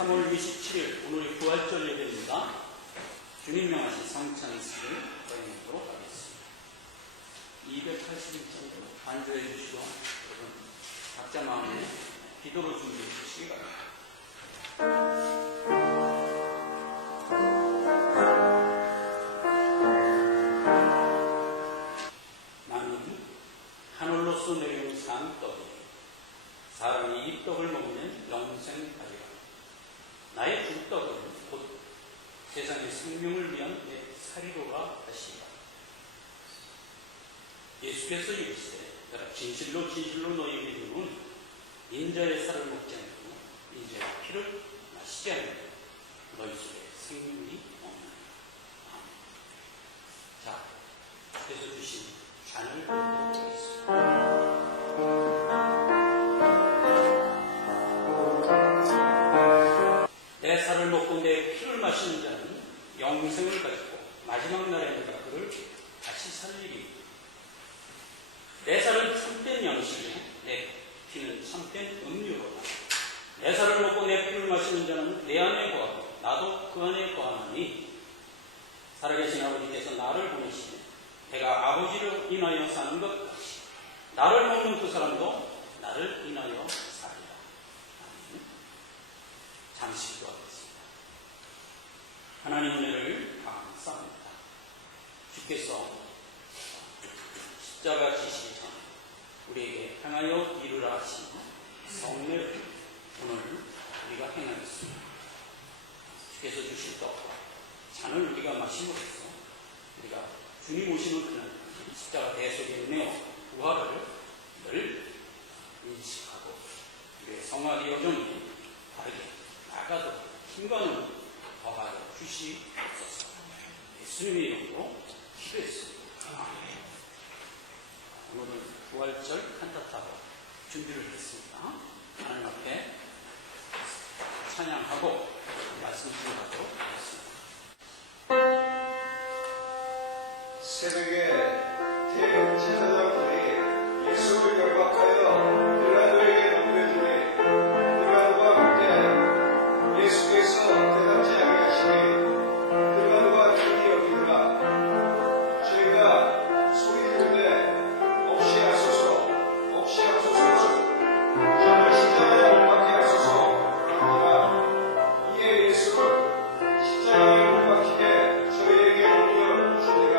3월 27일 오늘의 부활절 예배입니다. 주님 명하신 성찬의诗를 거행하도록 하겠습니다. 281장으로 반주해 주시고 여러분 각자 마음에 기도로 준비해 주시기 바랍니다. 나는 하늘로서 내려온 산 떡이니 사람이 이 떡을 먹으면 영생 가리라. 나의 굴떡은 곧 세상의 생명을 위한 내 살이로라 하시라. 예수께서 이르시되 진실로 진실로 너희에게 이르노니 인자의 살을 먹지 않고 인자의 피를 마시지 않으면 너희 속에 생명이 없나니. 자, 주께서 주신 잔을 받도록 하겠습니다. 내 살을 먹고 내 피를 마시는 자는 영생을 가지고 마지막 날에 내가 그를 다시 살리리. 내 살은 참된 양식이요 내 피는 참된 음료로다. 내 살을 먹고 내 피를 마시는 자는 내 안에 거하고 나도 그 안에 거하나니 살아계신 아버지께서 나를 보내시며 내가 아버지를 인하여 사는 것 같이 나를 먹는 그 사람도 나를 인하여 살리라. 잠시 기도하겠습니다. 하나님 은혜를 감사합니다. 주께서 십자가 지시기 전에 우리에게 행하여 이루라 하신 성례를 오늘 우리가 행하겠습니다. 주께서 주실 떡과 잔을 우리가 마심으로써 우리가 주님 오시는 그날 십자가 대속의 은혜와 부활을 늘 인식하고 우리의 성화의 여정이 바르게 나가도록 힘과 더하여 주시옵소서. 예수님의 이름으로 기도했습니다. 아멘. 오늘은 부활절 칸타타로 준비를 했습니다. 하나님 앞에 찬양하고 말씀 드리도록 하겠습니다. 새벽에 대제사장들이 예수를 결박하여 빌라도에게 넘겨주니 빌라도가 그때 예수께서 대답지 아니하시니 빌라도가 기이 여기더라. 저희가 소리 지르되 없이 하소서 없이 하소서 저를 십자가에 못 박게 하소서 하니라. 이에 예수를 십자가에 못 박히게 저희에게 옮겨 주니라.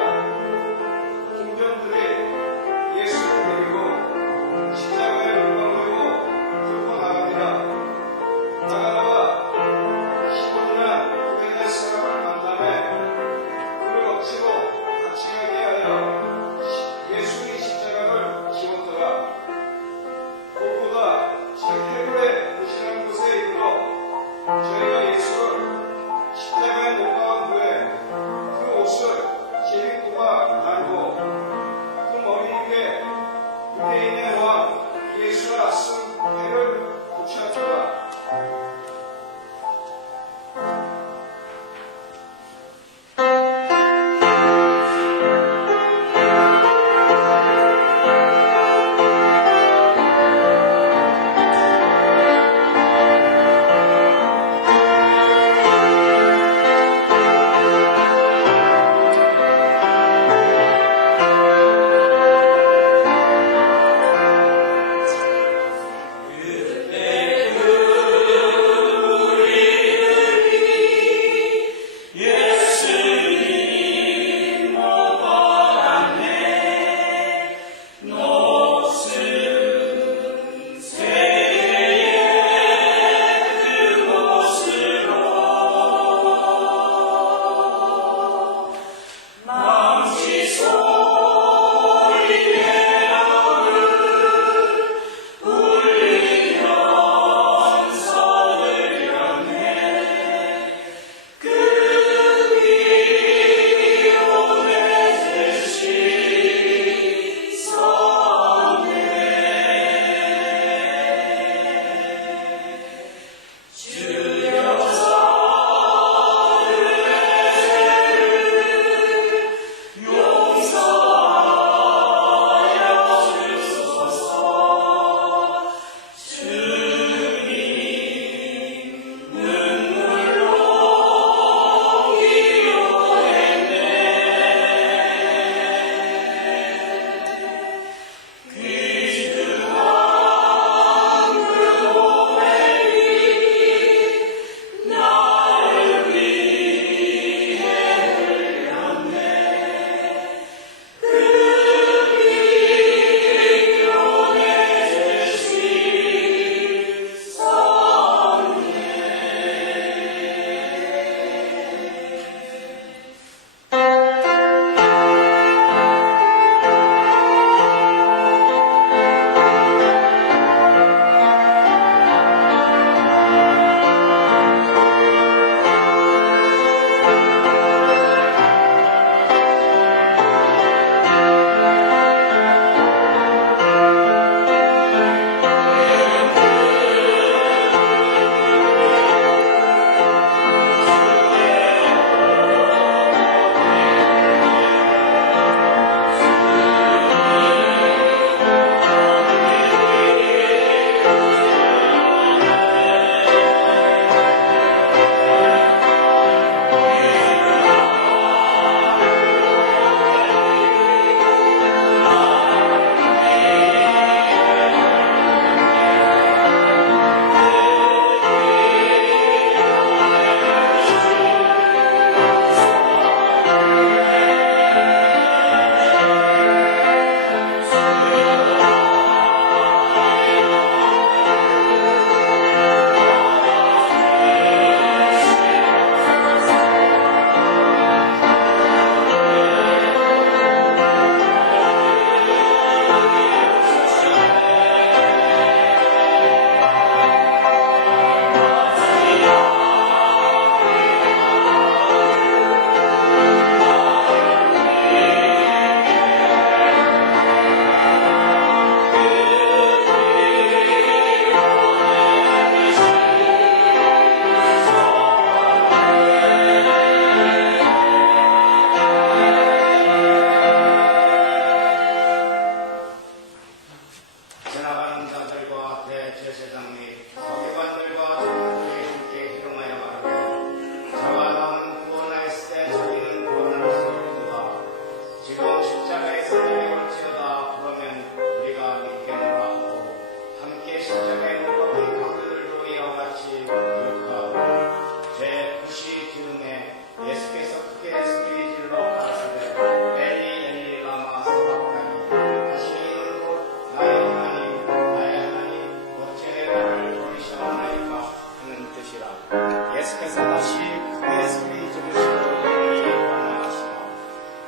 예수께서 다시 크게 소리 지르시고 이들을 만나시며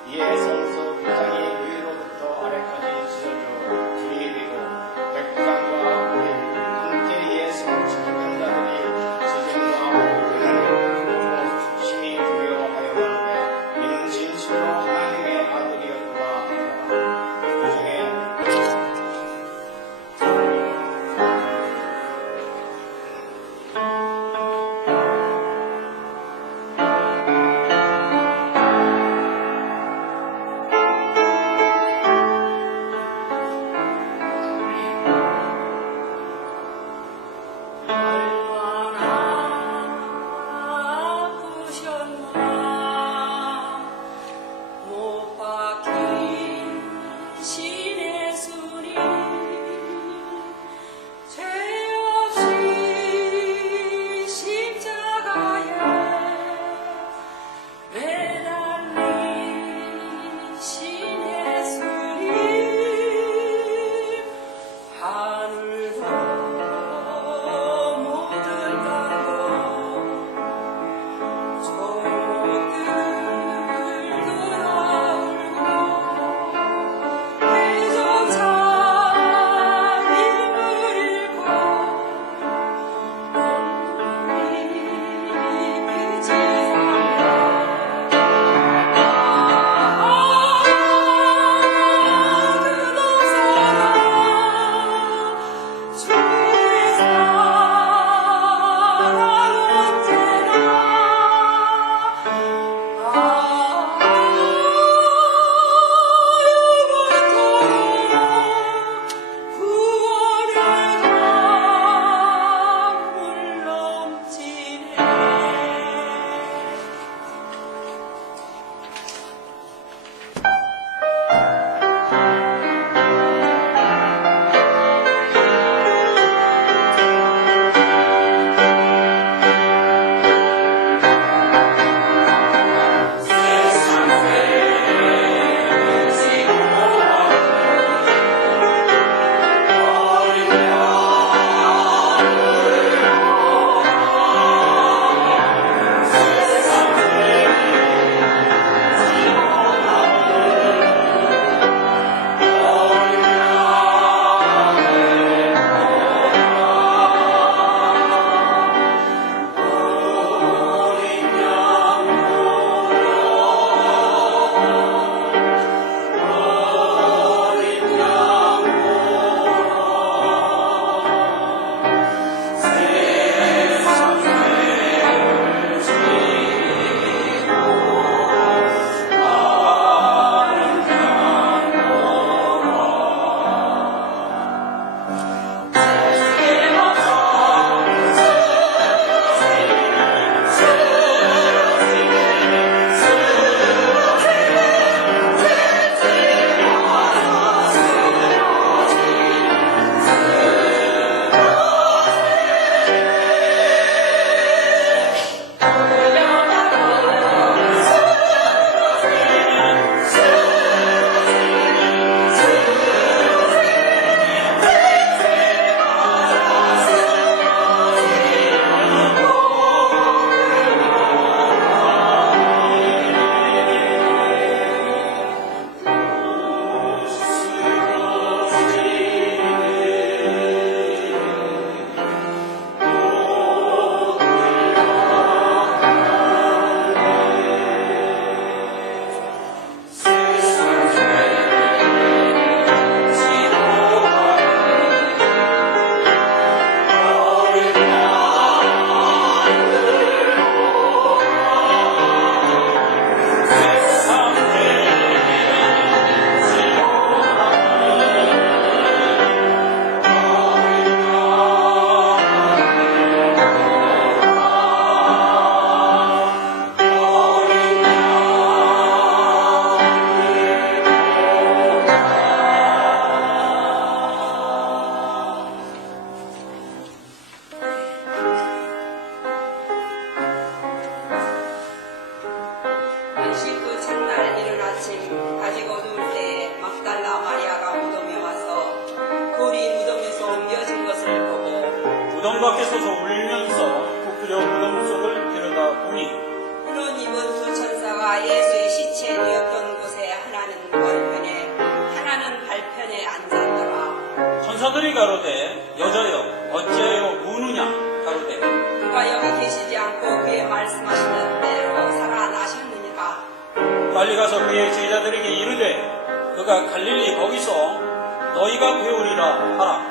이에 성소 교장이 위로부터 아래까지 찢어져 줄이 되고 백부장과 함께 예수를 지키는 자들이 지진과 모든 보고 심히 두려워하였는데 이는 진실로 하나님의 아들이었다. 그 중에 무덤 밖에 서서 울면서 엎드려 무덤 속을 바울이 가로되 여자여 어찌하여 우느냐 가로되 그가 여기 계시지 않고 그의 말씀하시는 대로 살아나셨느니라. 빨리 가서 그의 제자들에게 이르되 그가 갈릴리 거기서 너희가 배우리라 하라.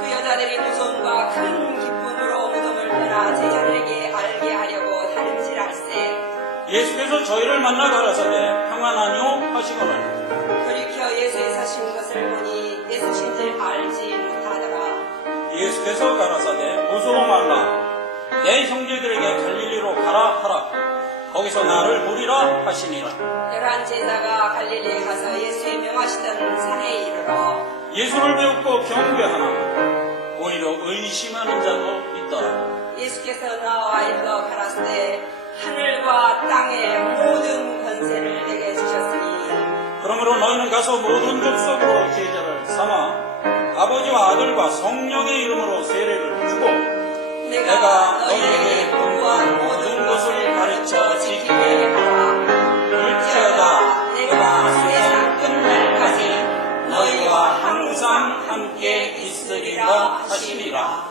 그 여자들이 무서움과 큰 기쁨으로 무덤을 떠나 제자들에게 알게 하려고 다름질할세. 예수께서 저희를 만나 가라사대 평안하뇨 하시거늘 돌이켜 예수의 사신 것을 보니 예수신 줄 알지 못하더라. 예수께서 가라사대 무서워 말라. 내 형제들에게 갈릴리로 가라 하라. 거기서 나를 보리라 하시니라. 11 제자가 갈릴리에 가서 예수의 명하시던 산에 이르러 예수를 배우고 경배하나 오히려 의심하는 자도 있더라. 예수께서 나와 일러 가라사대 하늘과 땅의 모든 권세를 내게 주셨으니 그러므로 너희는 가서 모든 족속으로 제자를 삼아 아버지와 아들과 성령의 이름으로 세례를 주고 내가 너희에게 공부한 모든 것을 가르쳐 지키게 하라. 그럴지어다 내가 세상 끝날까지 너희와 항상 함께 있으리라 하시니라.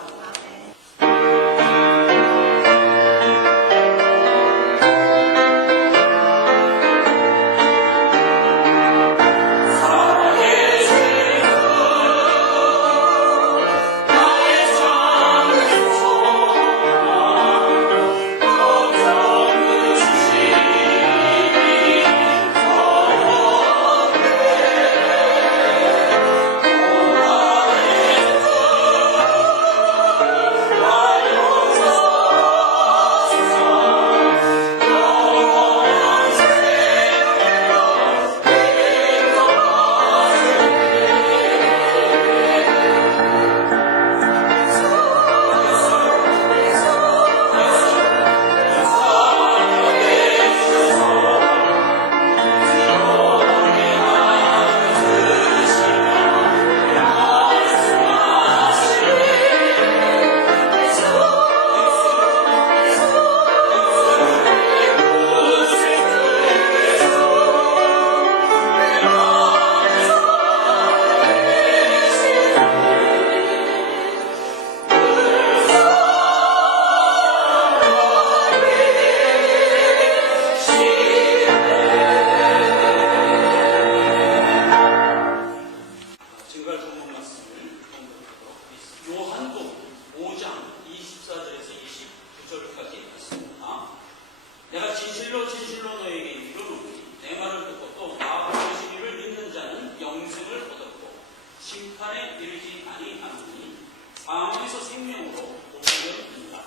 이르지 아니하노니 사망에서 생명으로 옮겨진다.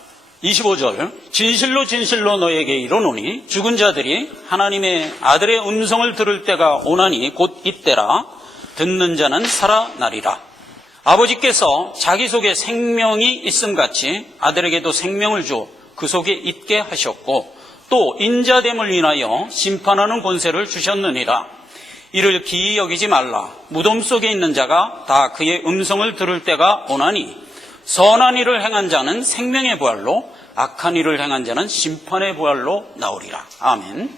25절 진실로 진실로 너에게 이르노니 죽은 자들이 하나님의 아들의 음성을 들을 때가 오나니 곧 이때라. 듣는 자는 살아나리라. 아버지께서 자기 속에 생명이 있음같이 아들에게도 생명을 줘 그 속에 있게 하셨고 또 인자됨을 인하여 심판하는 권세를 주셨느니라. 이를 기이 여기지 말라. 무덤 속에 있는 자가 다 그의 음성을 들을 때가 오나니 선한 일을 행한 자는 생명의 부활로 악한 일을 행한 자는 심판의 부활로 나오리라. 아멘.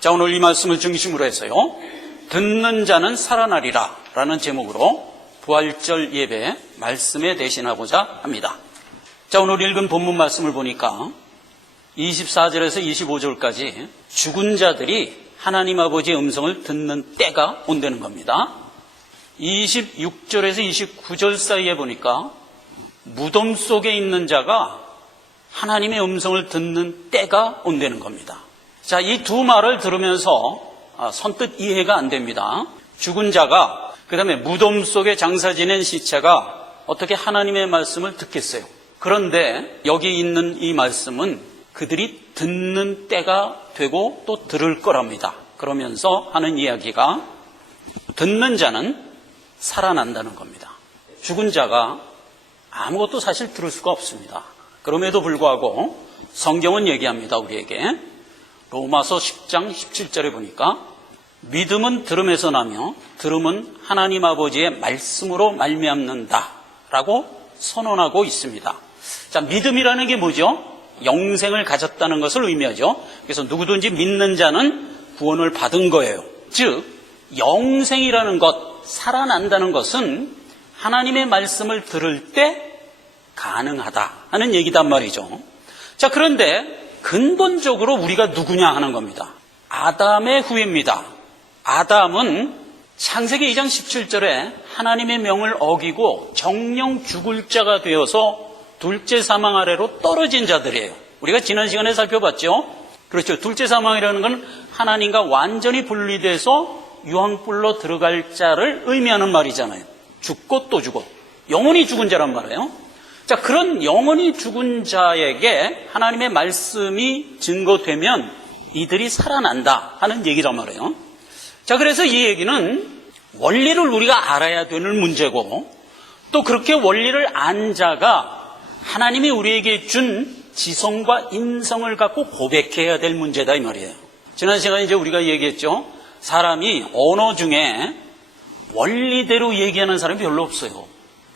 자, 오늘 이 말씀을 중심으로 해서요, 듣는 자는 살아나리라 라는 제목으로 부활절 예배 말씀에 대신하고자 합니다. 자, 오늘 읽은 본문 말씀을 보니까 24절에서 25절까지 죽은 자들이 하나님 아버지의 음성을 듣는 때가 온다는 겁니다. 26절에서 29절 사이에 보니까 무덤 속에 있는 자가 하나님의 음성을 듣는 때가 온다는 겁니다. 자, 이 두 말을 들으면서 선뜻 이해가 안 됩니다. 죽은 자가, 그 다음에 무덤 속에 장사 지낸 시체가 어떻게 하나님의 말씀을 듣겠어요? 그런데 여기 있는 이 말씀은 그들이 듣는 때가 되고 또 들을 거랍니다. 그러면서 하는 이야기가 듣는 자는 살아난다는 겁니다. 죽은 자가 아무것도 사실 들을 수가 없습니다. 그럼에도 불구하고 성경은 얘기합니다. 우리에게 로마서 10장 17절에 보니까 믿음은 들음에서 나며 들음은 하나님 아버지의 말씀으로 말미암는다 라고 선언하고 있습니다. 자, 믿음이라는 게 뭐죠? 영생을 가졌다는 것을 의미하죠. 그래서 누구든지 믿는 자는 구원을 받은 거예요. 즉 영생이라는 것, 살아난다는 것은 하나님의 말씀을 들을 때 가능하다 하는 얘기단 말이죠. 자, 그런데 근본적으로 우리가 누구냐 하는 겁니다. 아담의 후예입니다. 아담은 창세기 2장 17절에 하나님의 명을 어기고 정령 죽을 자가 되어서 둘째 사망 아래로 떨어진 자들이에요. 우리가 지난 시간에 살펴봤죠. 그렇죠. 둘째 사망이라는 건 하나님과 완전히 분리돼서 유황불로 들어갈 자를 의미하는 말이잖아요. 죽고 또 죽어. 영원히 죽은 자란 말이에요. 자, 그런 영원히 죽은 자에게 하나님의 말씀이 증거되면 이들이 살아난다 하는 얘기란 말이에요. 자, 그래서 이 얘기는 원리를 우리가 알아야 되는 문제고, 또 그렇게 원리를 안 자가 하나님이 우리에게 준 지성과 인성을 갖고 고백해야 될 문제다 이 말이에요. 지난 시간에 이제 우리가 얘기했죠. 사람이 언어 중에 원리대로 얘기하는 사람이 별로 없어요.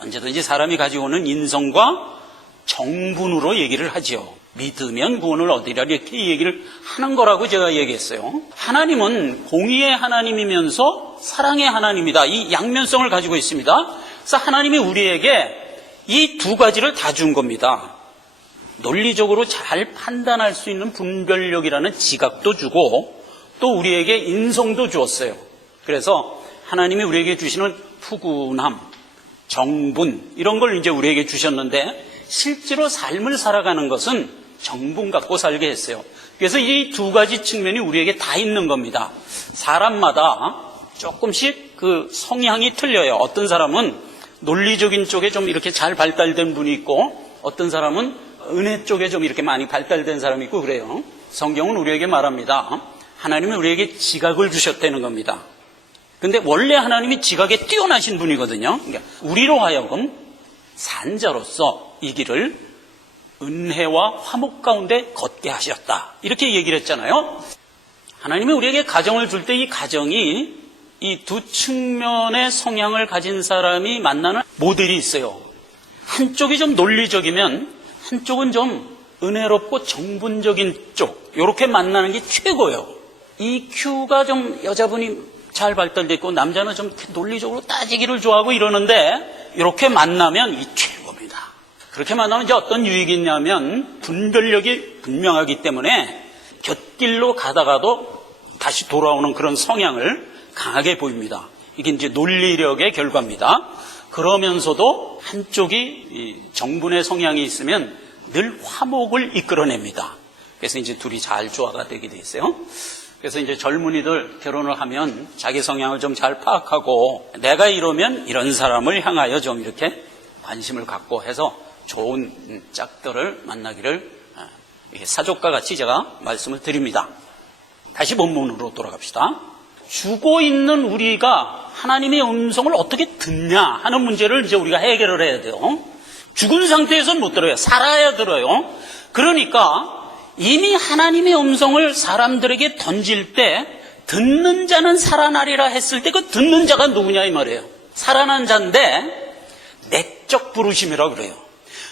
언제든지 사람이 가지고 오는 인성과 정분으로 얘기를 하죠. 믿으면 구원을 얻으리라 이렇게 얘기를 하는 거라고 제가 얘기했어요. 하나님은 공의의 하나님이면서 사랑의 하나님이다. 이 양면성을 가지고 있습니다. 그래서 하나님이 우리에게 이 두 가지를 다 준 겁니다. 논리적으로 잘 판단할 수 있는 분별력이라는 지각도 주고 또 우리에게 인성도 주었어요. 그래서 하나님이 우리에게 주시는 푸근함, 정분 이런 걸 이제 우리에게 주셨는데 실제로 삶을 살아가는 것은 정분 갖고 살게 했어요. 그래서 이 두 가지 측면이 우리에게 다 있는 겁니다. 사람마다 조금씩 그 성향이 틀려요. 어떤 사람은 논리적인 쪽에 좀 이렇게 잘 발달된 분이 있고 어떤 사람은 은혜 쪽에 좀 이렇게 많이 발달된 사람이 있고 그래요. 성경은 우리에게 말합니다. 하나님이 우리에게 지각을 주셨다는 겁니다. 근데 원래 하나님이 지각에 뛰어나신 분이거든요. 그러니까 우리로 하여금 산자로서 이 길을 은혜와 화목 가운데 걷게 하셨다. 이렇게 얘기를 했잖아요. 하나님이 우리에게 가정을 줄 때 이 가정이 이 두 측면의 성향을 가진 사람이 만나는 모델이 있어요. 한쪽이 좀 논리적이면 한쪽은 좀 은혜롭고 정분적인 쪽 이렇게 만나는 게 최고예요. EQ가 좀 여자분이 잘 발달돼 있고 남자는 좀 논리적으로 따지기를 좋아하고 이러는데 이렇게 만나면 이 최고입니다. 그렇게 만나면 이제 어떤 유익이 있냐면 분별력이 분명하기 때문에 곁길로 가다가도 다시 돌아오는 그런 성향을 강하게 보입니다. 이게 이제 논리력의 결과입니다. 그러면서도 한쪽이 정분의 성향이 있으면 늘 화목을 이끌어냅니다. 그래서 이제 둘이 잘 조화가 되게 돼 있어요. 그래서 이제 젊은이들 결혼을 하면 자기 성향을 좀 잘 파악하고 내가 이러면 이런 사람을 향하여 좀 이렇게 관심을 갖고 해서 좋은 짝들을 만나기를 사족과 같이 제가 말씀을 드립니다. 다시 본문으로 돌아갑시다. 죽어 있는 우리가 하나님의 음성을 어떻게 듣냐 하는 문제를 이제 우리가 해결을 해야 돼요. 죽은 상태에서는 못 들어요. 살아야 들어요. 그러니까 이미 하나님의 음성을 사람들에게 던질 때 듣는 자는 살아나리라 했을 때 그 듣는 자가 누구냐 이 말이에요. 살아난 자인데 내적 부르심이라고 그래요.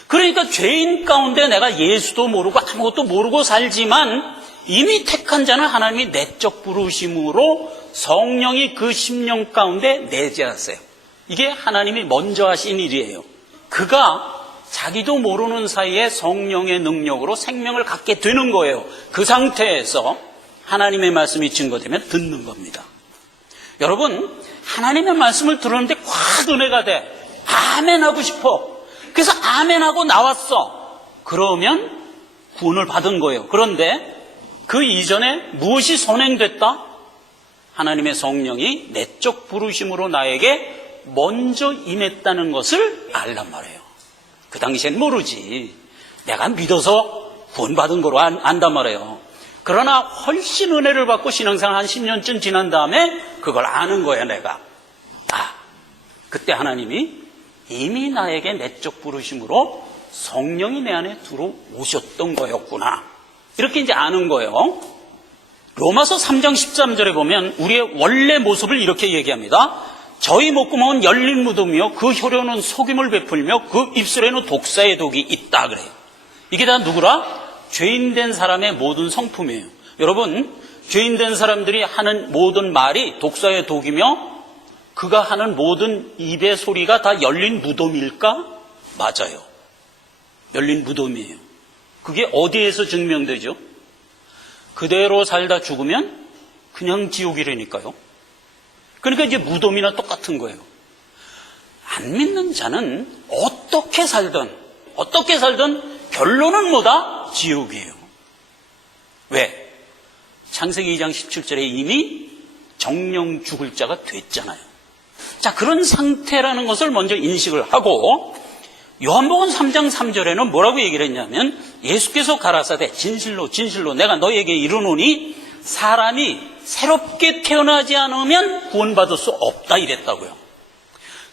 그러니까 죄인 가운데 내가 예수도 모르고 아무것도 모르고 살지만 이미 택한 자는 하나님이 내적 부르심으로 성령이 그 심령 가운데 내재하세요. 이게 하나님이 먼저 하신 일이에요. 그가 자기도 모르는 사이에 성령의 능력으로 생명을 갖게 되는 거예요. 그 상태에서 하나님의 말씀이 증거되면 듣는 겁니다. 여러분, 하나님의 말씀을 들었는데 확 은혜가 돼. 아멘하고 싶어. 그래서 아멘하고 나왔어. 그러면 구원을 받은 거예요. 그런데 그 이전에 무엇이 선행됐다? 하나님의 성령이 내적 부르심으로 나에게 먼저 임했다는 것을 알란 말이에요. 그 당시엔 모르지. 내가 믿어서 구원받은 거로 안단 말이에요. 그러나 훨씬 은혜를 받고 신앙생활 한 10년쯤 지난 다음에 그걸 아는 거야 내가. 그때 하나님이 이미 나에게 내적 부르심으로 성령이 내 안에 들어오셨던 거였구나. 이렇게 이제 아는 거예요. 로마서 3장 13절에 보면 우리의 원래 모습을 이렇게 얘기합니다. 저희 목구멍은 열린 무덤이요 그 혀로는 속임을 베풀며 그 입술에는 독사의 독이 있다 그래요. 이게 다 누구라? 죄인된 사람의 모든 성품이에요. 여러분, 죄인된 사람들이 하는 모든 말이 독사의 독이며 그가 하는 모든 입의 소리가 다 열린 무덤일까? 맞아요. 열린 무덤이에요. 그게 어디에서 증명되죠? 그대로 살다 죽으면 그냥 지옥이라니까요. 그러니까 이제 무덤이나 똑같은 거예요. 안 믿는 자는 어떻게 살든 결론은 뭐다? 지옥이에요. 왜? 창세기 2장 17절에 이미 정령 죽을 자가 됐잖아요. 자, 그런 상태라는 것을 먼저 인식을 하고, 요한복음 3장 3절에는 뭐라고 얘기를 했냐면, 예수께서 가라사대 진실로 내가 너희에게 이르노니 사람이 새롭게 태어나지 않으면 구원받을 수 없다 이랬다고요.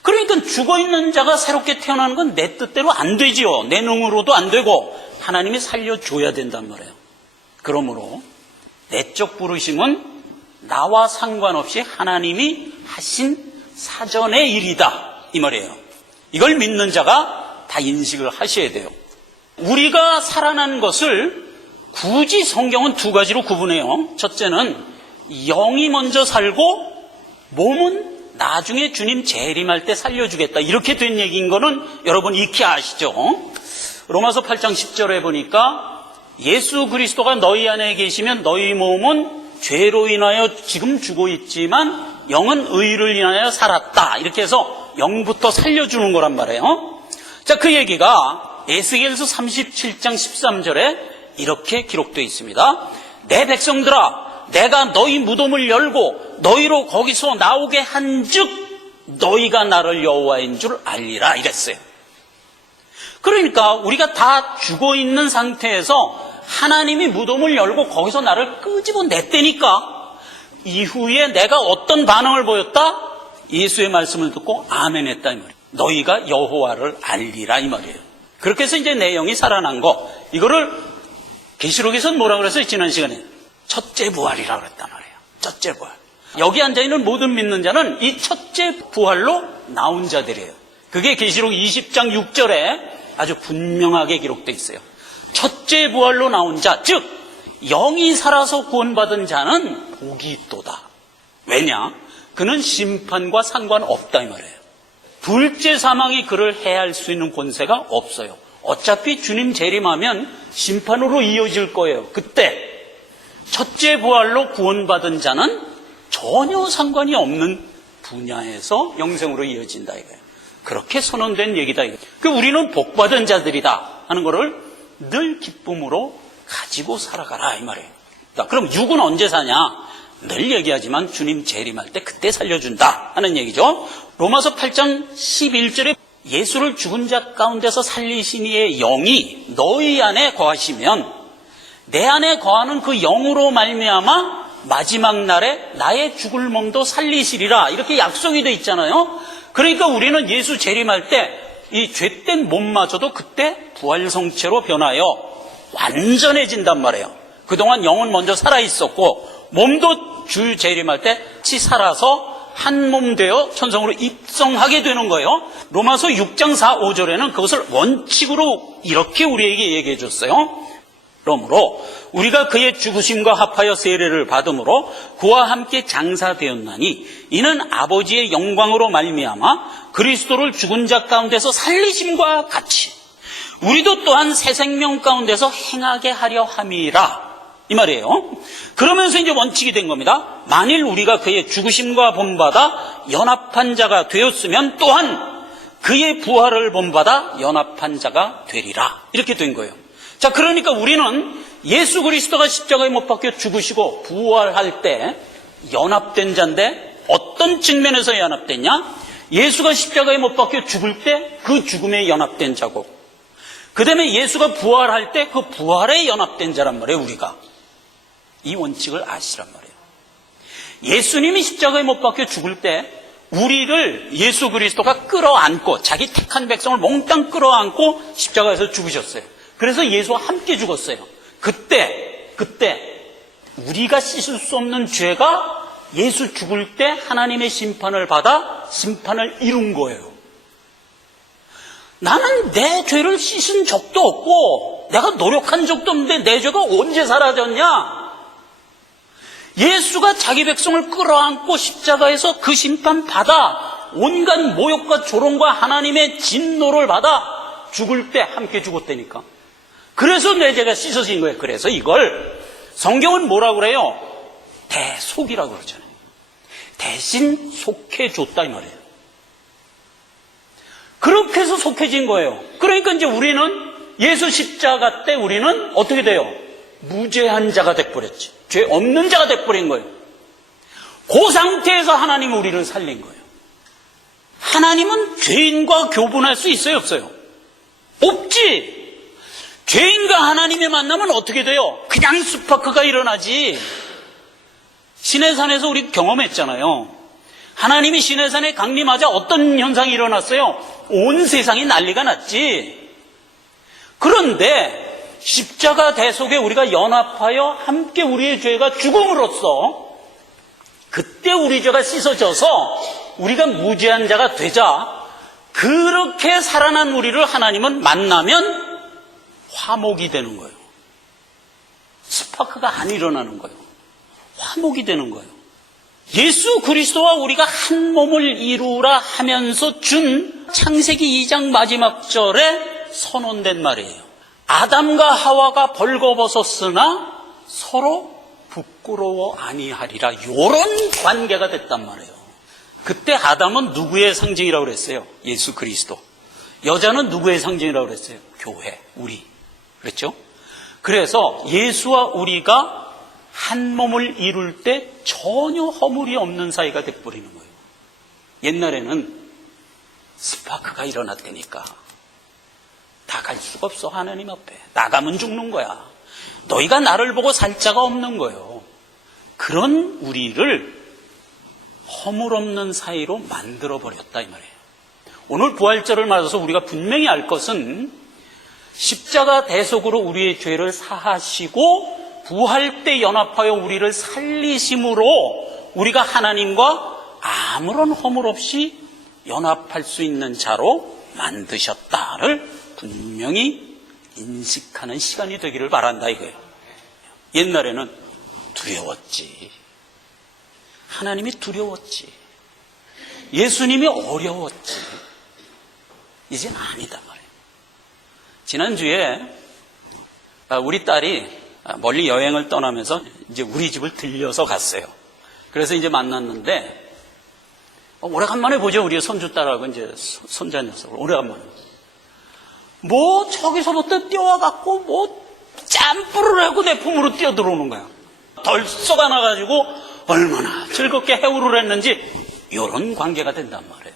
그러니까 죽어있는 자가 새롭게 태어나는 건 내 뜻대로 안 되지요. 내 능으로도 안 되고 하나님이 살려줘야 된단 말이에요. 그러므로 내적 부르심은 나와 상관없이 하나님이 하신 사전의 일이다 이 말이에요. 이걸 믿는 자가 다 인식을 하셔야 돼요. 우리가 살아난 것을 굳이 성경은 두 가지로 구분해요. 첫째는 영이 먼저 살고 몸은 나중에 주님 재림할 때 살려주겠다 이렇게 된 얘기인 거는 여러분 익히 아시죠? 로마서 8장 10절에 보니까 예수 그리스도가 너희 안에 계시면 너희 몸은 죄로 인하여 지금 죽어 있지만 영은 의를 인하여 살았다 이렇게 해서 영부터 살려주는 거란 말이에요. 자, 그 얘기가 에스겔서 37장 13절에 이렇게 기록되어 있습니다. 내 백성들아, 내가 너희 무덤을 열고 너희로 거기서 나오게 한즉 너희가 나를 여호와인 줄 알리라 이랬어요. 그러니까 우리가 다 죽어 있는 상태에서 하나님이 무덤을 열고 거기서 나를 끄집어냈다니까 이후에 내가 어떤 반응을 보였다? 예수의 말씀을 듣고 아멘 했다 이 말이에요. 너희가 여호와를 알리라 이 말이에요. 그렇게 해서 이제 내 영이 살아난 거, 이거를 계시록에서는 뭐라고 그랬어요? 지난 시간에 첫째 부활이라고 그랬단 말이에요. 첫째 부활. 여기 앉아있는 모든 믿는 자는 이 첫째 부활로 나온 자들이에요. 그게 계시록 20장 6절에 아주 분명하게 기록되어 있어요. 첫째 부활로 나온 자, 즉 영이 살아서 구원받은 자는 복이 있도다. 왜냐? 그는 심판과 상관없다 이 말이에요. 둘째 사망이 그를 해할 수 있는 권세가 없어요. 어차피 주님 재림하면 심판으로 이어질 거예요. 그때 첫째 부활로 구원받은 자는 전혀 상관이 없는 분야에서 영생으로 이어진다 이거예요. 그렇게 선언된 얘기다 이거예요. 우리는 복받은 자들이다 하는 것을 늘 기쁨으로 가지고 살아가라 이 말이에요. 그럼 육은 언제 사냐? 늘 얘기하지만 주님 재림할 때 그때 살려준다 하는 얘기죠. 로마서 8장 11절에 예수를 죽은 자 가운데서 살리신 이의 영이 너희 안에 거하시면 내 안에 거하는 그 영으로 말미암아 마지막 날에 나의 죽을 몸도 살리시리라 이렇게 약속이 돼 있잖아요. 그러니까 우리는 예수 재림할 때 이 죄된 몸마저도 그때 부활성체로 변하여 완전해진단 말이에요. 그동안 영은 먼저 살아있었고 몸도 주 재림할 때 같이 살아서 한 몸 되어 천성으로 입성하게 되는 거예요. 로마서 6장 4, 5절에는 그것을 원칙으로 이렇게 우리에게 얘기해 줬어요. 그러므로 우리가 그의 죽으심과 합하여 세례를 받음으로 그와 함께 장사되었나니 이는 아버지의 영광으로 말미암아 그리스도를 죽은 자 가운데서 살리심과 같이 우리도 또한 새 생명 가운데서 행하게 하려 함이라 이 말이에요. 그러면서 이제 원칙이 된 겁니다. 만일 우리가 그의 죽으심과 본받아 연합한 자가 되었으면 또한 그의 부활을 본받아 연합한 자가 되리라 이렇게 된 거예요. 자, 그러니까 우리는 예수 그리스도가 십자가에 못 박혀 죽으시고 부활할 때 연합된 자인데 어떤 측면에서 연합됐냐? 예수가 십자가에 못 박혀 죽을 때 그 죽음에 연합된 자고 그 다음에 예수가 부활할 때 그 부활에 연합된 자란 말이에요. 우리가 이 원칙을 아시란 말이에요. 예수님이 십자가에 못 박혀 죽을 때 우리를 예수 그리스도가 끌어안고 자기 택한 백성을 몽땅 끌어안고 십자가에서 죽으셨어요. 그래서 예수와 함께 죽었어요. 그때 우리가 씻을 수 없는 죄가 예수 죽을 때 하나님의 심판을 받아 심판을 이룬 거예요. 나는 내 죄를 씻은 적도 없고 내가 노력한 적도 없는데 내 죄가 언제 사라졌냐? 예수가 자기 백성을 끌어안고 십자가에서 그 심판 받아 온갖 모욕과 조롱과 하나님의 진노를 받아 죽을 때 함께 죽었다니까. 그래서 내 죄가 씻어진 거예요. 그래서 이걸 성경은 뭐라고 그래요? 대속이라고 그러잖아요. 대신 속해줬다 이 말이에요. 그렇게 해서 속해진 거예요. 그러니까 이제 우리는 예수 십자가 때 우리는 어떻게 돼요? 무죄한 자가 돼버렸지. 죄 없는 자가 돼버린 거예요. 그 상태에서 하나님은 우리를 살린 거예요. 하나님은 죄인과 교분할 수 있어요, 없어요? 없지. 죄인과 하나님의 만나면 어떻게 돼요? 그냥 스파크가 일어나지. 시내산에서 우리 경험했잖아요. 하나님이 시내산에 강림하자 어떤 현상이 일어났어요? 온 세상이 난리가 났지. 그런데 십자가 대속에 우리가 연합하여 함께 우리의 죄가 죽음으로써 그때 우리 죄가 씻어져서 우리가 무죄한 자가 되자 그렇게 살아난 우리를 하나님은 만나면 화목이 되는 거예요. 스파크가 안 일어나는 거예요. 화목이 되는 거예요. 예수 그리스도와 우리가 한 몸을 이루라 하면서 준 창세기 2장 마지막 절에 선언된 말이에요. 아담과 하와가 벌거벗었으나 서로 부끄러워 아니하리라. 이런 관계가 됐단 말이에요. 그때 아담은 누구의 상징이라고 그랬어요? 예수 그리스도. 여자는 누구의 상징이라고 그랬어요? 교회, 우리. 그랬죠? 그래서 예수와 우리가 한 몸을 이룰 때 전혀 허물이 없는 사이가 돼버리는 거예요. 옛날에는 스파크가 일어났다니까. 나갈 수가 없어, 하나님 앞에. 나가면 죽는 거야. 너희가 나를 보고 살 자가 없는 거예요. 그런 우리를 허물 없는 사이로 만들어버렸다 이 말이에요. 오늘 부활절을 맞아서 우리가 분명히 알 것은 십자가 대속으로 우리의 죄를 사하시고 부활 때 연합하여 우리를 살리심으로 우리가 하나님과 아무런 허물 없이 연합할 수 있는 자로 만드셨다를 분명히 인식하는 시간이 되기를 바란다 이거예요. 옛날에는 두려웠지. 하나님이 두려웠지. 예수님이 어려웠지. 이젠 아니다 말이에요. 지난주에 우리 딸이 멀리 여행을 떠나면서 이제 우리 집을 들려서 갔어요. 그래서 이제 만났는데 오래간만에 보죠. 우리 손주딸하고 이제 손자 녀석을 오래간만에. 뭐 저기서부터 뛰어와갖고 뭐 짬뿌를 하고 내 품으로 뛰어들어오는 거야. 덜썩 안아가지고 얼마나 즐겁게 해우를 했는지 이런 관계가 된단 말이에요.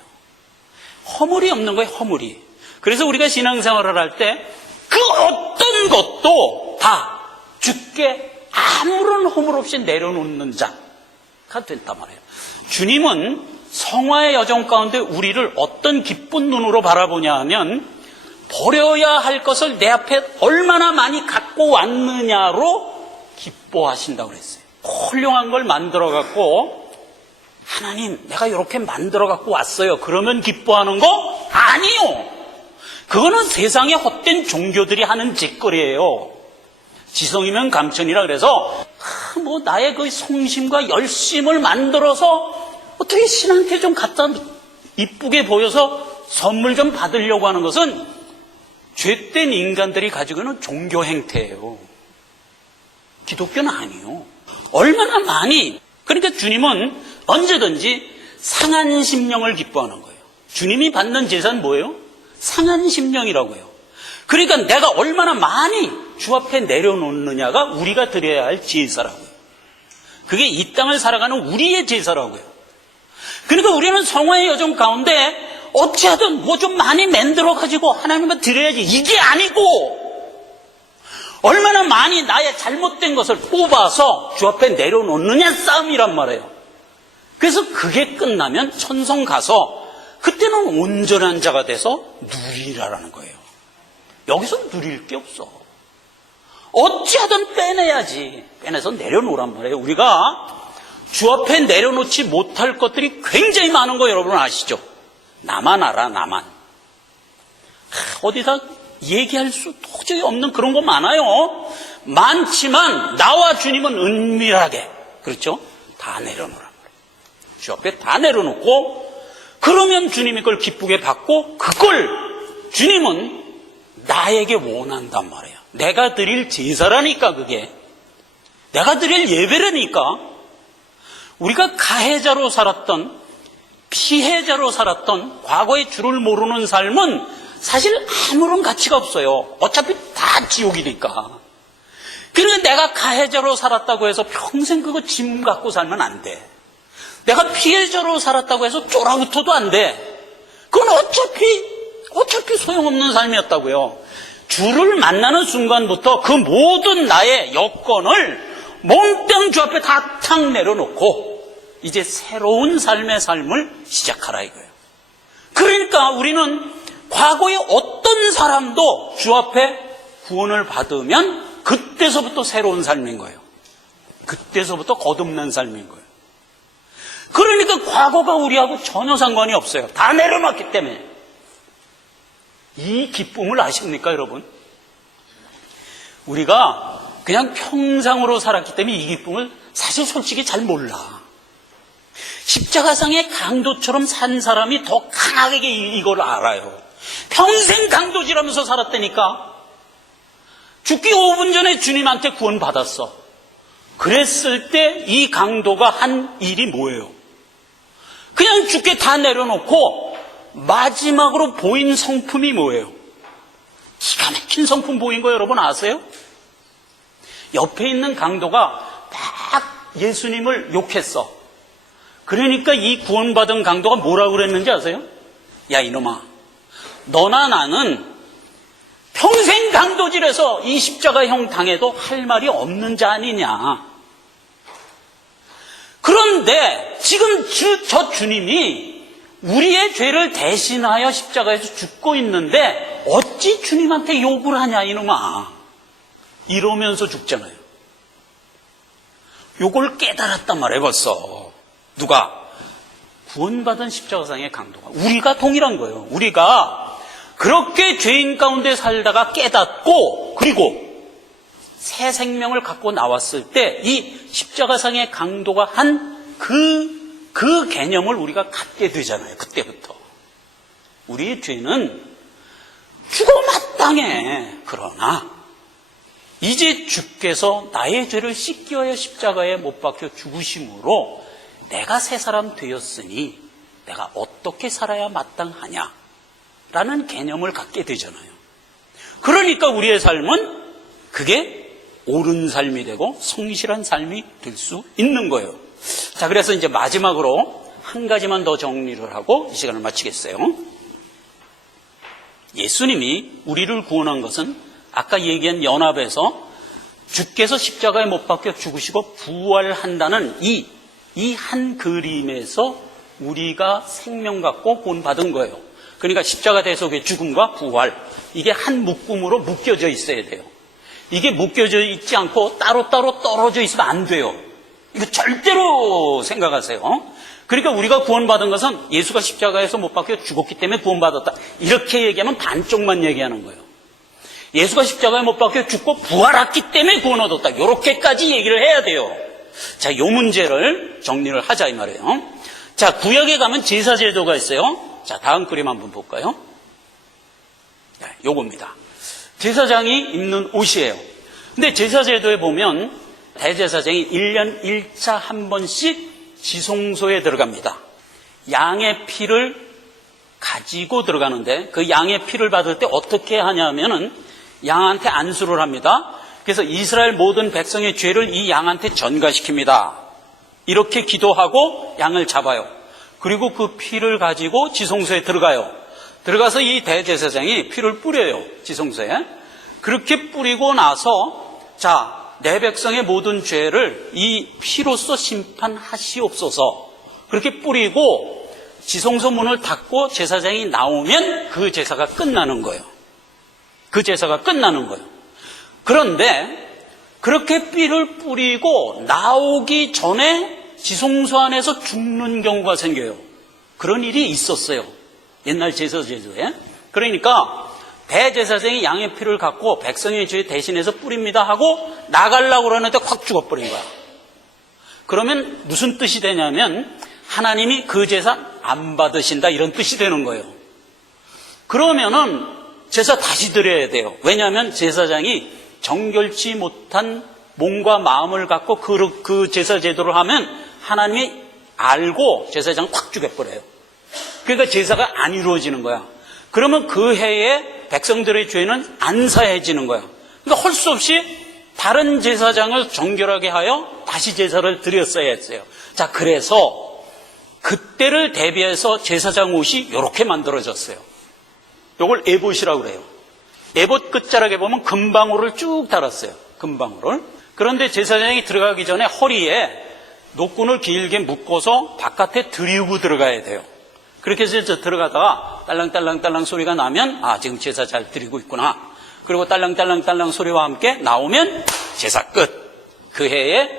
허물이 없는 거예요. 허물이. 그래서 우리가 신앙생활을 할 때 그 어떤 것도 다 주께 아무런 허물 없이 내려놓는 자가 된단 말이에요. 주님은 성화의 여정 가운데 우리를 어떤 기쁜 눈으로 바라보냐 하면 버려야 할 것을 내 앞에 얼마나 많이 갖고 왔느냐로 기뻐하신다고 그랬어요. 훌륭한 걸 만들어 갖고 하나님 내가 이렇게 만들어 갖고 왔어요. 그러면 기뻐하는 거? 아니요. 그거는 세상의 헛된 종교들이 하는 짓거리예요. 지성이면 감천이라 그래서 뭐 나의 그 성심과 열심을 만들어서 어떻게 신한테 좀 갖다 이쁘게 보여서 선물 좀 받으려고 하는 것은 죄된 인간들이 가지고 있는 종교 행태예요. 기독교는 아니요. 얼마나 많이. 그러니까 주님은 언제든지 상한 심령을 기뻐하는 거예요. 주님이 받는 제사는 뭐예요? 상한 심령이라고요. 그러니까 내가 얼마나 많이 주 앞에 내려놓느냐가 우리가 드려야 할 제사라고요. 그게 이 땅을 살아가는 우리의 제사라고요. 그러니까 우리는 성화의 여정 가운데 어찌하든 뭐 좀 많이 만들어가지고 하나님을 드려야지. 이게 아니고 얼마나 많이 나의 잘못된 것을 뽑아서 주 앞에 내려놓느냐 싸움이란 말이에요. 그래서 그게 끝나면 천성 가서 그때는 온전한 자가 돼서 누리라라는 거예요. 여기서 누릴 게 없어. 어찌하든 빼내야지. 빼내서 내려놓으란 말이에요. 우리가 주 앞에 내려놓지 못할 것들이 굉장히 많은 거 여러분 아시죠? 나만 알아, 나만. 어디다 얘기할 수 도저히 없는 그런 거 많아요. 많지만 나와 주님은 은밀하게 그렇죠? 다 내려놓으란 말이에요. 주 앞에 다 내려놓고, 그러면 주님이 그걸 기쁘게 받고, 그걸 주님은 나에게 원한단 말이에요. 내가 드릴 제사라니까, 그게. 내가 드릴 예배라니까. 우리가 가해자로 살았던, 피해자로 살았던 과거의 주를 모르는 삶은 사실 아무런 가치가 없어요. 어차피 다 지옥이니까. 그러니까 내가 가해자로 살았다고 해서 평생 그거 짐 갖고 살면 안 돼. 내가 피해자로 살았다고 해서 쫄아붙어도 안 돼. 그건 어차피 소용없는 삶이었다고요. 주를 만나는 순간부터 그 모든 나의 여건을 몽땅 주 앞에 다 탁 내려놓고 이제 새로운 삶의 삶을 시작하라 이거예요. 그러니까 우리는 과거의 어떤 사람도 주 앞에 구원을 받으면 그때서부터 새로운 삶인 거예요. 그때서부터 거듭난 삶인 거예요. 그러니까 과거가 우리하고 전혀 상관이 없어요. 다 내려놨기 때문에. 이 기쁨을 아십니까, 여러분? 우리가 그냥 평상으로 살았기 때문에 이 기쁨을 사실 솔직히 잘 몰라. 십자가상의 강도처럼 산 사람이 더 강하게 이걸 알아요. 평생 강도질하면서 살았다니까. 죽기 5분 전에 주님한테 구원받았어. 그랬을 때 이 강도가 한 일이 뭐예요? 그냥 죽게 다 내려놓고 마지막으로 보인 성품이 뭐예요? 기가 막힌 성품 보인 거 여러분 아세요? 옆에 있는 강도가 막 예수님을 욕했어. 그러니까 이 구원받은 강도가 뭐라고 그랬는지 아세요? 야 이놈아, 너나 나는 평생 강도질해서 이 십자가형 당해도 할 말이 없는 자 아니냐. 그런데 지금 저 주님이 우리의 죄를 대신하여 십자가에서 죽고 있는데 어찌 주님한테 욕을 하냐 이놈아. 이러면서 죽잖아요. 요걸 깨달았단 말이에요 벌써. 누가? 구원받은 십자가상의 강도가. 우리가 동일한 거예요. 우리가 그렇게 죄인 가운데 살다가 깨닫고 그리고 새 생명을 갖고 나왔을 때 이 십자가상의 강도가 한 그 개념을 우리가 갖게 되잖아요. 그때부터. 우리의 죄는 죽어 마땅해. 그러나 이제 주께서 나의 죄를 씻기 위하여 십자가에 못 박혀 죽으심으로 내가 새 사람 되었으니 내가 어떻게 살아야 마땅하냐 라는 개념을 갖게 되잖아요. 그러니까 우리의 삶은 그게 옳은 삶이 되고 성실한 삶이 될 수 있는 거예요. 자, 그래서 이제 마지막으로 한 가지만 더 정리를 하고 이 시간을 마치겠어요. 예수님이 우리를 구원한 것은 아까 얘기한 연합에서 주께서 십자가에 못 박혀 죽으시고 부활한다는 이 한 그림에서 우리가 생명 갖고 구원받은 거예요. 그러니까 십자가 대속의 죽음과 부활, 이게 한 묶음으로 묶여져 있어야 돼요. 이게 묶여져 있지 않고 따로따로 떨어져 있으면 안 돼요. 이거 절대로 생각하세요. 그러니까 우리가 구원받은 것은 예수가 십자가에서 못 박혀 죽었기 때문에 구원받았다. 이렇게 얘기하면 반쪽만 얘기하는 거예요. 예수가 십자가에 못 박혀 죽고 부활했기 때문에 구원 얻었다. 이렇게까지 얘기를 해야 돼요. 자, 이 문제를 정리를 하자 이 말이에요. 자, 구약에 가면 제사제도가 있어요. 자, 다음 그림 한번 볼까요? 네, 요겁니다. 제사장이 입는 옷이에요. 근데 제사제도에 보면 대제사장이 1년 1차 한 번씩 지성소에 들어갑니다. 양의 피를 가지고 들어가는데 그 양의 피를 받을 때 어떻게 하냐면은 양한테 안수를 합니다. 그래서 이스라엘 모든 백성의 죄를 이 양한테 전가시킵니다. 이렇게 기도하고 양을 잡아요. 그리고 그 피를 가지고 지성소에 들어가요. 들어가서 이 대제사장이 피를 뿌려요. 지성소에. 그렇게 뿌리고 나서 자, 내 백성의 모든 죄를 이 피로써 심판하시옵소서. 그렇게 뿌리고 지성소 문을 닫고 제사장이 나오면 그 제사가 끝나는 거예요. 그 제사가 끝나는 거예요. 그런데 그렇게 피를 뿌리고 나오기 전에 지성소 안에서 죽는 경우가 생겨요. 그런 일이 있었어요. 옛날 제사제도에. 그러니까 대제사장이 양의 피를 갖고 백성의 죄 대신해서 뿌립니다 하고 나가려고 그러는데 확 죽어버린 거야. 그러면 무슨 뜻이 되냐면 하나님이 그 제사 안 받으신다 이런 뜻이 되는 거예요. 그러면은 제사 다시 드려야 돼요. 왜냐하면 제사장이 정결치 못한 몸과 마음을 갖고 그 제사 제도를 하면 하나님이 알고 제사장을 확 죽여버려요. 그러니까 제사가 안 이루어지는 거야. 그러면 그 해에 백성들의 죄는 안 사해지는 거야. 그러니까 할 수 없이 다른 제사장을 정결하게 하여 다시 제사를 드렸어야 했어요. 자, 그래서 그때를 대비해서 제사장 옷이 이렇게 만들어졌어요. 이걸 에봇이라고 그래요. 에봇 끝자락에 보면 금방울을 쭉 달았어요. 금방울을. 그런데 제사장이 들어가기 전에 허리에 노끈을 길게 묶어서 바깥에 들이우고 들어가야 돼요. 그렇게 해서 들어가다가 딸랑딸랑딸랑 소리가 나면 지금 제사 잘 드리고 있구나. 그리고 딸랑딸랑딸랑 소리와 함께 나오면 제사 끝. 그 해에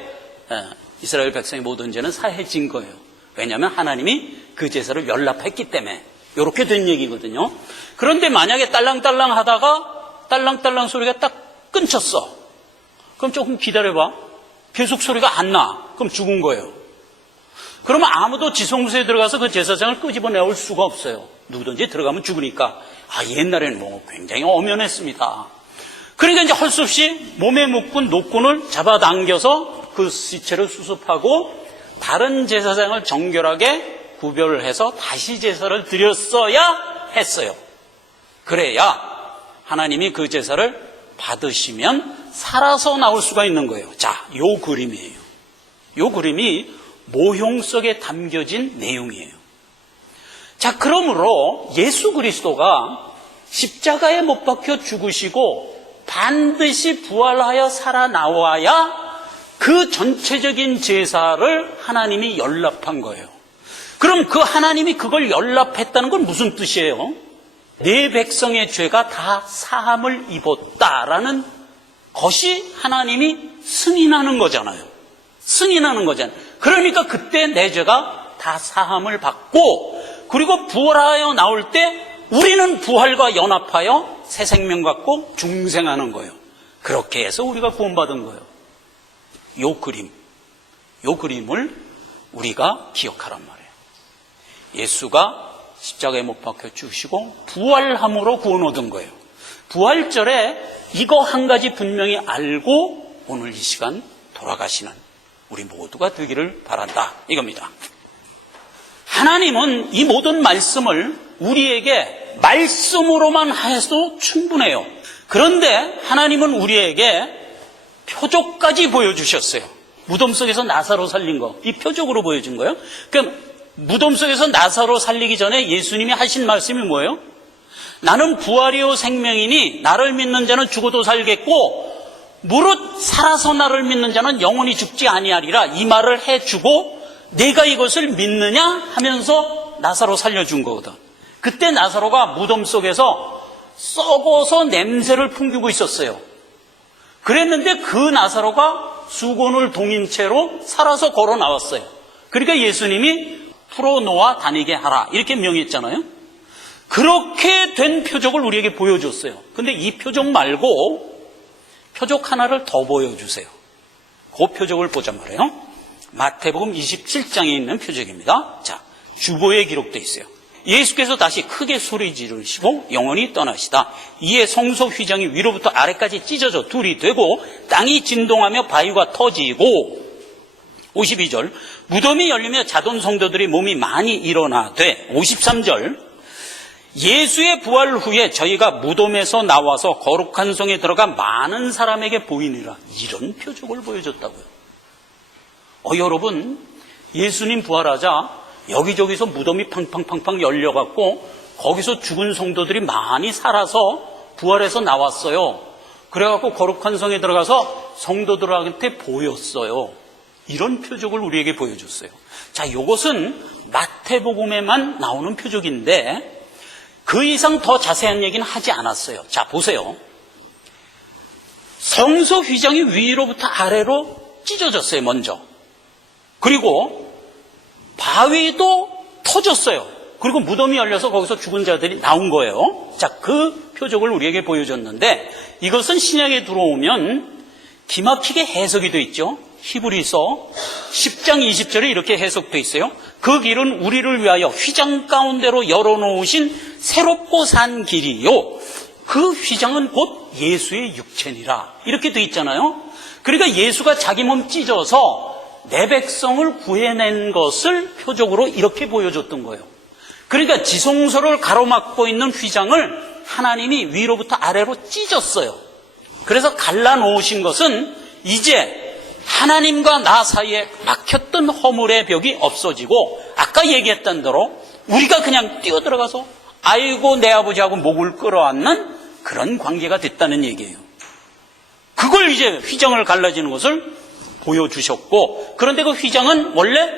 이스라엘 백성의 모든 죄는 사해진 거예요. 왜냐하면 하나님이 그 제사를 연락했기 때문에. 이렇게 된 얘기거든요. 그런데 만약에 딸랑딸랑 하다가 딸랑딸랑 소리가 딱 끊쳤어. 그럼 조금 기다려봐. 계속 소리가 안 나. 그럼 죽은 거예요. 그러면 아무도 지성소에 들어가서 그 제사장을 끄집어내올 수가 없어요. 누구든지 들어가면 죽으니까. 옛날에는 굉장히 엄연했습니다. 그러니까 이제 할 수 없이 몸에 묶은 노끈을 잡아당겨서 그 시체를 수습하고 다른 제사장을 정결하게 구별을 해서 다시 제사를 드렸어야 했어요. 그래야 하나님이 그 제사를 받으시면 살아서 나올 수가 있는 거예요. 자, 요 그림이에요. 요 그림이 모형 속에 담겨진 내용이에요. 자, 그러므로 예수 그리스도가 십자가에 못 박혀 죽으시고 반드시 부활하여 살아나와야 그 전체적인 제사를 하나님이 연락한 거예요. 그럼 그 하나님이 그걸 연락했다는 건 무슨 뜻이에요? 내 백성의 죄가 다 사함을 입었다라는 것이 하나님이 승인하는 거잖아요. 승인하는 거잖아요. 그러니까 그때 내 죄가 다 사함을 받고 그리고 부활하여 나올 때 우리는 부활과 연합하여 새 생명 갖고 중생하는 거예요. 그렇게 해서 우리가 구원받은 거예요. 요 그림을 우리가 기억하란 말이에요. 예수가 십자가에 못 박혀 죽으시고 부활함으로 구원 얻은 거예요. 부활절에 이거 한 가지 분명히 알고 오늘 이 시간 돌아가시는 우리 모두가 되기를 바란다 이겁니다. 하나님은 이 모든 말씀을 우리에게 말씀으로만 해도 충분해요. 그런데 하나님은 우리에게 표적까지 보여주셨어요. 무덤 속에서 나사로 살린 거, 이 표적으로 보여준 거예요. 그러니까 무덤 속에서 나사로 살리기 전에 예수님이 하신 말씀이 뭐예요? 나는 부활이요 생명이니 나를 믿는 자는 죽어도 살겠고 무릇 살아서 나를 믿는 자는 영원히 죽지 아니하리라. 이 말을 해주고 내가 이것을 믿느냐 하면서 나사로 살려준 거거든. 그때 나사로가 무덤 속에서 썩어서 냄새를 풍기고 있었어요. 그랬는데 그 나사로가 수건을 동인 채로 살아서 걸어 나왔어요. 그러니까 예수님이 풀어놓아 다니게 하라 이렇게 명했잖아요. 그렇게 된 표적을 우리에게 보여줬어요. 근데 이 표적 말고 표적 하나를 더 보여주세요. 그 표적을 보자 말이에요. 마태복음 27장에 있는 표적입니다. 자, 주보에 기록되어 있어요. 예수께서 다시 크게 소리 지르시고 영원히 떠나시다. 이에 성소 휘장이 위로부터 아래까지 찢어져 둘이 되고 땅이 진동하며 바위가 터지고 52절 무덤이 열리며 자돈 성도들의 몸이 많이 일어나되 53절 예수의 부활 후에 저희가 무덤에서 나와서 거룩한 성에 들어가 많은 사람에게 보이니라. 이런 표적을 보여줬다고요. 여러분, 예수님 부활하자 여기저기서 무덤이 팡팡팡팡 열려갖고 거기서 죽은 성도들이 많이 살아서 부활해서 나왔어요. 그래갖고 거룩한 성에 들어가서 성도들한테 보였어요. 이런 표적을 우리에게 보여줬어요. 자, 이것은 마태복음에만 나오는 표적인데 그 이상 더 자세한 얘기는 하지 않았어요. 자, 보세요. 성소 휘장이 위로부터 아래로 찢어졌어요, 먼저. 그리고 바위도 터졌어요. 그리고 무덤이 열려서 거기서 죽은 자들이 나온 거예요. 자, 그 표적을 우리에게 보여줬는데 이것은 신약에 들어오면 기막히게 해석이 돼 있죠. 히브리서 10장 20절에 이렇게 해석되어 있어요. 그 길은 우리를 위하여 휘장 가운데로 열어놓으신 새롭고 산 길이요. 그 휘장은 곧 예수의 육체니라. 이렇게 되어 있잖아요. 그러니까 예수가 자기 몸 찢어서 내 백성을 구해낸 것을 표적으로 이렇게 보여줬던 거예요. 그러니까 지성소를 가로막고 있는 휘장을 하나님이 위로부터 아래로 찢었어요. 그래서 갈라놓으신 것은 이제 하나님과 나 사이에 막혔던 허물의 벽이 없어지고 아까 얘기했던 대로 우리가 그냥 뛰어들어가서 아이고 내 아버지하고 목을 끌어안는 그런 관계가 됐다는 얘기예요. 그걸 이제 휘장을 갈라지는 것을 보여주셨고, 그런데 그 휘장은 원래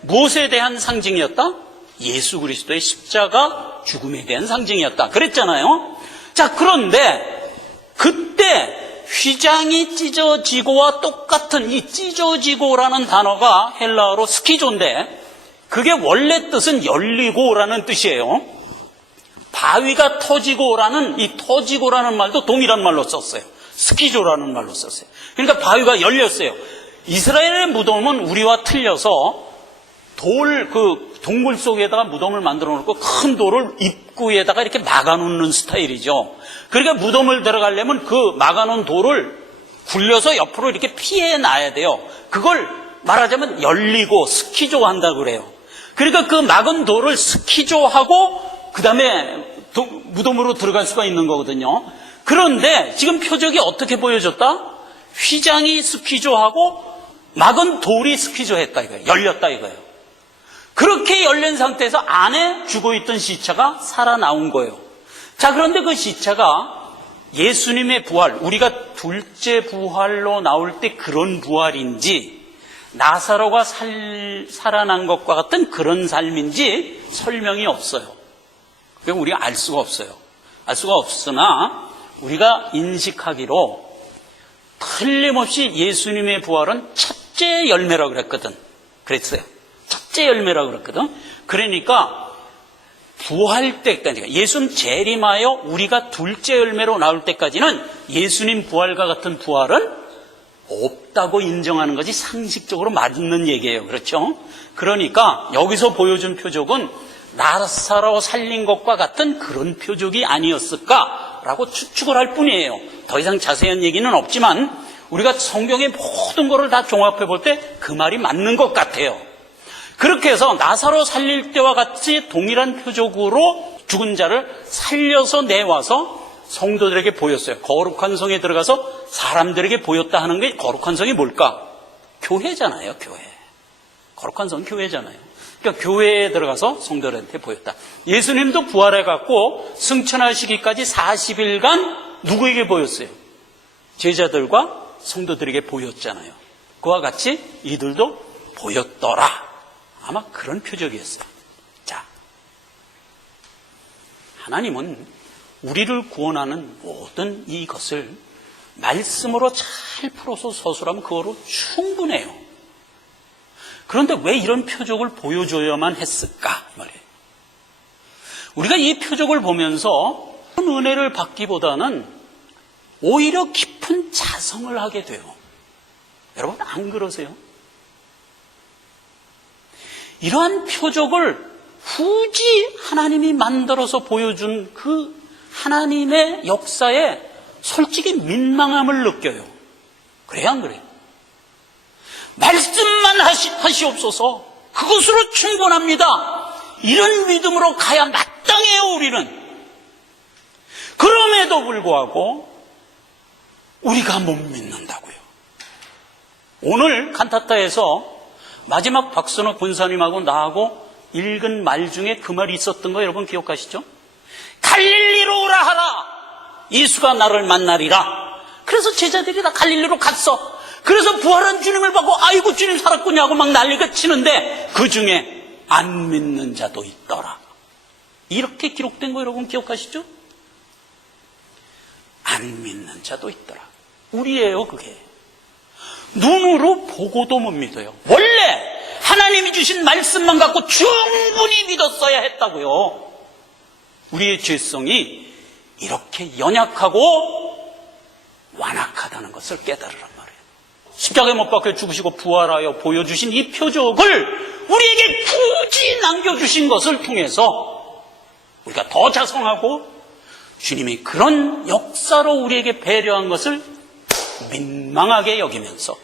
무엇에 대한 상징이었다? 예수 그리스도의 십자가 죽음에 대한 상징이었다 그랬잖아요. 자, 그런데 그때 휘장이 찢어지고와 똑같은 이 찢어지고라는 단어가 헬라어로 스키조인데 그게 원래 뜻은 열리고라는 뜻이에요. 바위가 터지고라는 이 터지고라는 말도 동일한 말로 썼어요. 스키조라는 말로 썼어요. 그러니까 바위가 열렸어요. 이스라엘의 무덤은 우리와 틀려서 동굴 속에다가 무덤을 만들어 놓고 큰 돌을 입구에다가 이렇게 막아놓는 스타일이죠. 그러니까 무덤을 들어가려면 그 막아놓은 돌을 굴려서 옆으로 이렇게 피해 놔야 돼요. 그걸 말하자면 열리고 스키조 한다고 그래요. 그러니까 그 막은 돌을 스키조하고 그 다음에 무덤으로 들어갈 수가 있는 거거든요. 그런데 지금 표적이 어떻게 보여졌다? 휘장이 스키조하고 막은 돌이 스키조했다 이거예요. 열렸다 이거예요. 그렇게 열린 상태에서 안에 죽어있던 시체가 살아나온 거예요. 자, 그런데 그 시체가 예수님의 부활, 우리가 둘째 부활로 나올 때 그런 부활인지 나사로가 살아난 것과 같은 그런 삶인지 설명이 없어요. 그래서 우리가 알 수가 없어요. 알 수가 없으나 우리가 인식하기로 틀림없이 예수님의 부활은 첫째 열매라고 그랬거든. 그랬어요. 첫째 열매라고 그랬거든. 그러니까 부활 때까지, 예수님 재림하여 우리가 둘째 열매로 나올 때까지는 예수님 부활과 같은 부활은 없다고 인정하는 것이 상식적으로 맞는 얘기예요. 그렇죠? 그러니까 여기서 보여준 표적은 나사로 살린 것과 같은 그런 표적이 아니었을까라고 추측을 할 뿐이에요. 더 이상 자세한 얘기는 없지만 우리가 성경의 모든 것을 다 종합해 볼 때 그 말이 맞는 것 같아요. 그렇게 해서 나사로 살릴 때와 같이 동일한 표적으로 죽은 자를 살려서 내와서 성도들에게 보였어요. 거룩한 성에 들어가서 사람들에게 보였다 하는 게 거룩한 성이 뭘까? 교회잖아요. 교회. 거룩한 성 교회잖아요. 그러니까 교회에 들어가서 성도들한테 보였다. 예수님도 부활해갖고 승천하시기까지 40일간 누구에게 보였어요? 제자들과 성도들에게 보였잖아요. 그와 같이 이들도 보였더라. 아마 그런 표적이었어요. 자, 하나님은 우리를 구원하는 모든 이것을 말씀으로 잘 풀어서 서술하면 그거로 충분해요. 그런데 왜 이런 표적을 보여줘야만 했을까? 말이에요. 우리가 이 표적을 보면서 은혜를 받기보다는 오히려 깊은 자성을 하게 돼요. 여러분 안 그러세요? 이러한 표적을 굳이 하나님이 만들어서 보여준 그 하나님의 역사에 솔직히 민망함을 느껴요. 그래요, 안 그래요? 말씀만 하시옵소서. 그것으로 충분합니다. 이런 믿음으로 가야 마땅해요, 우리는. 그럼에도 불구하고 우리가 못 믿는다고요. 오늘 칸타타에서 마지막 박선호 권사님하고 나하고 읽은 말 중에 그 말이 있었던 거 여러분 기억하시죠? 갈릴리로 오라 하라. 예수가 나를 만나리라. 그래서 제자들이 다 갈릴리로 갔어. 그래서 부활한 주님을 보고 아이고 주님 살았군요 하고 막 난리가 치는데 그 중에 안 믿는 자도 있더라. 이렇게 기록된 거 여러분 기억하시죠? 안 믿는 자도 있더라. 우리예요, 그게. 눈으로 보고도 못 믿어요. 원래 하나님이 주신 말씀만 갖고 충분히 믿었어야 했다고요. 우리의 죄성이 이렇게 연약하고 완악하다는 것을 깨달으란 말이에요. 십자가에 못 박혀 죽으시고 부활하여 보여주신 이 표적을 우리에게 굳이 남겨주신 것을 통해서 우리가 더 자성하고 주님이 그런 역사로 우리에게 배려한 것을 민망하게 여기면서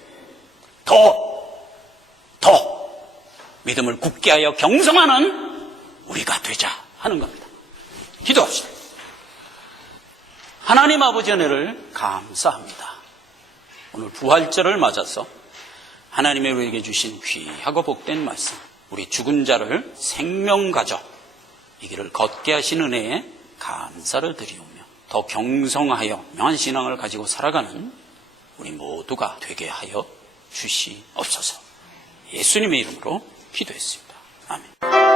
더 믿음을 굳게 하여 경성하는 우리가 되자 하는 겁니다. 기도합시다. 하나님 아버지 은혜를 감사합니다. 오늘 부활절을 맞아서 하나님이 우리에게 주신 귀하고 복된 말씀, 우리 죽은 자를 생명 가져 이 길을 걷게 하신 은혜에 감사를 드리오며 더 경성하여 명한 신앙을 가지고 살아가는 우리 모두가 되게 하여 주시옵소서. 예수님의 이름으로 기도했습니다. 아멘.